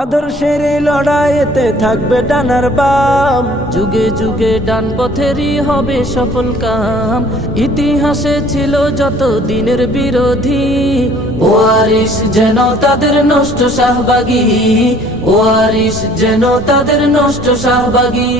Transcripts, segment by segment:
আদর্শের লড়াইতে থাকবে ডানার বাম, যুগে যুগে ডান পথেরই হবে সফল কাম। ইতিহাসে ছিল যত দিনের বিরোধী, ওয়ারিশ যেন তাদের নষ্ট শাহবাগী, ওয়ারিশ যেন তাদের নষ্ট শাহবাগী।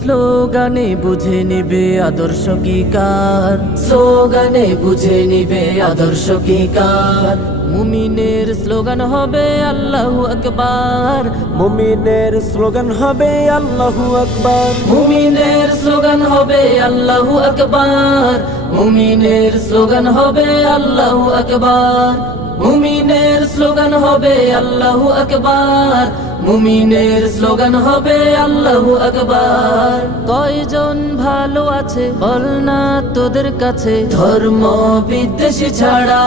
স্লোগানে বুঝে নিবে আদর্শ কি কার, স্লোগানে বুঝে নিবে আদর্শ কি কার। মুমিনের স্লোগান হবে আল্লাহু আকবার, মুমিনের স্লোগান হবে আল্লাহু আকবার, মুমিনের স্লোগান হবে আল্লাহু আকবার, মুমিনের স্লোগান হবে আল্লাহু আকবার, মুমিনের স্লোগান হবে আল্লাহু আকবার, মুমিনের স্লোগান হবে আল্লাহু আকবার। কয়জন ভালো আছে বল না তোদের কাছে, ধর্ম বিদ্বেষী ছাড়া।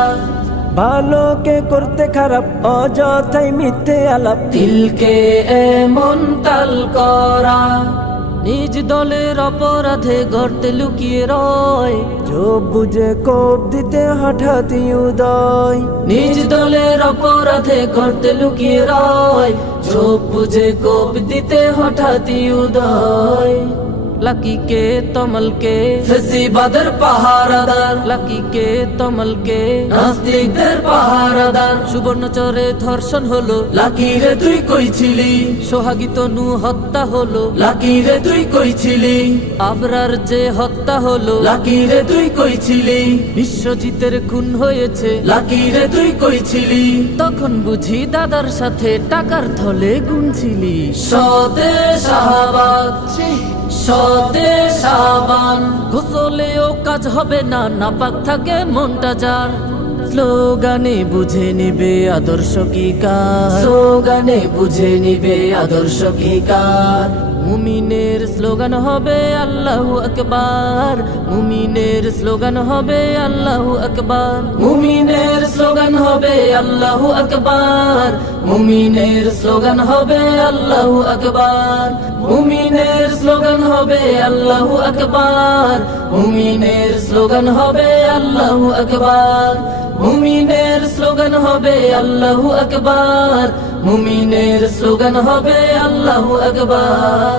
ভালোকে করতে খারাপ, অযথাই মিথ্যে আলাপ, দিলকে এমন তাল করা। নিজ দলের অপরাধে গর্তে লুকিয়ে রয়, চোখ বুঝে কোপ দিতে হঠাৎই উদয়। নিজ দলের অপরাধে গর্তে লুকিয়ে রয়, চোখ বুঝে কোপ দিতে হঠাৎই উদয়। লাকিকে তমলকে ফেসিবাদের পাহারাদার, লাকিকে তমলকে নাস্তিকদের পাহারাদার। সুবর্ণচরে ধর্ষণ হলো, লাকিরে তুই কই ছিলি? সোহাগী তনু হত্যা হলো, লাকিরে তুই কই ছিলি? আবরার যে হত্যা হলো, লাকিরে তুই কই ছিলি? বিশ্বজিতের খুন হয়েছে, লাকিরে তুই কই ছিলি? তখন বুঝি দাদার সাথে টাকার থলে গুনছিলি। স্বদেশ শাহবাগ, স্বদেশ আহ্বান। গোসলেও কাজ হবে না, নাপাক থাকে মনটা যার। স্লোগানে বুঝে নিবে আদর্শ কি কার, স্লোগানে বুঝে নিবে আদর্শ কি কার। মুমিনের স্লোগান হবে আল্লাহু আকবার, মুমিনের স্লোগান হবে আল্লাহু আকবার, মুমিনের স্লোগান হবে আল্লাহু আকবার, মুমিনের স্লোগান হবে আল্লাহু আকবার, মুমিনের স্লোগান হবে আল্লাহু আকবার, মুমিনের স্লোগান হবে আল্লাহু আকবার, মুমিনের স্লোগান হবে আল্লাহু আকবার, মুমিনের স্লোগান হবে আল্লাহু আকবার।